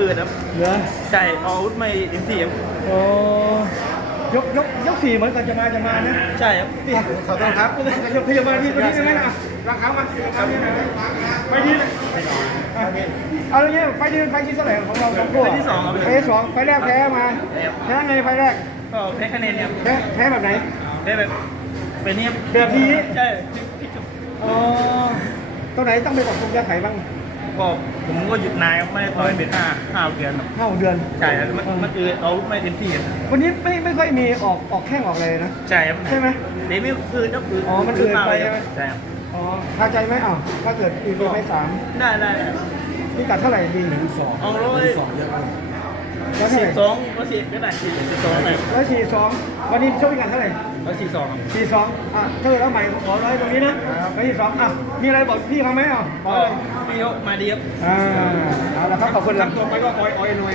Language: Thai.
อื่นครับเหรอใช่เอาอาวุธไม่เต็มที่ครับโอ้ยกยกยกสี่เหมือนกันจะมาจะมานะใช่ครับพี่ขอโทษครับยกพยาบาลที่คนนี้ได้ไหมอะรักเขามาเอาเนี่ยนะไปที่อะเอาอย่างเงี้ยไฟที่เป็นไฟที่เท่าไหร่ของเราทั้งคู่ไฟที่สองครับไฟที่สองไฟแรกแพ้มาแพ้ไงไฟแรกก็แพ้คะแนนเนี่ยครับแพ้แพ้แบบไหนแพ้แบบเป็นเนี่ยแบบนี้ใช่ที่จุดอ๋อตรงไหนต้องไปปรับปรุงแก้ไขบ้าง ก็ผมก็หยุดนายครับไม่ได้ต่อยเป็นห้าห้าเดือนครับห้าหกเดือนใช่ครับมันมันคือเอาอาวุธไม่เต็มที่ครับวันนี้ไม่ไม่ค่อยมีออกออกแข้งออกเลยนะใช่ครับใช่ไหมเดมิคือก็คืออ๋อมันอืดไปใช่ใช่ไหมใช่ครับอ๋อพอใจไหมอ้าวถ้าเกิดอีกเป็นไปสามได้ได้นี่กัดเท่าไหร่ดีหนึ่งสองเอาร้อย แล้วเท่าสิไหร่บสองร้อยสิบก็ได้สิบสองเลยร้อยสี่สองวันนี้ช่วยกันเท่าไหร่ร้อยสี่สองครับสี่สองอะเท่าแล้วใหม่ขอร้อยตรงนี้นะร้อยสี่สองอะมีอะไรบอกพี่เขาไหมอะบอกก็เลยพี่เขามาดีครับอ่าเอาละครับขอบคุณครับตัวไปก็ออยออยหน่อย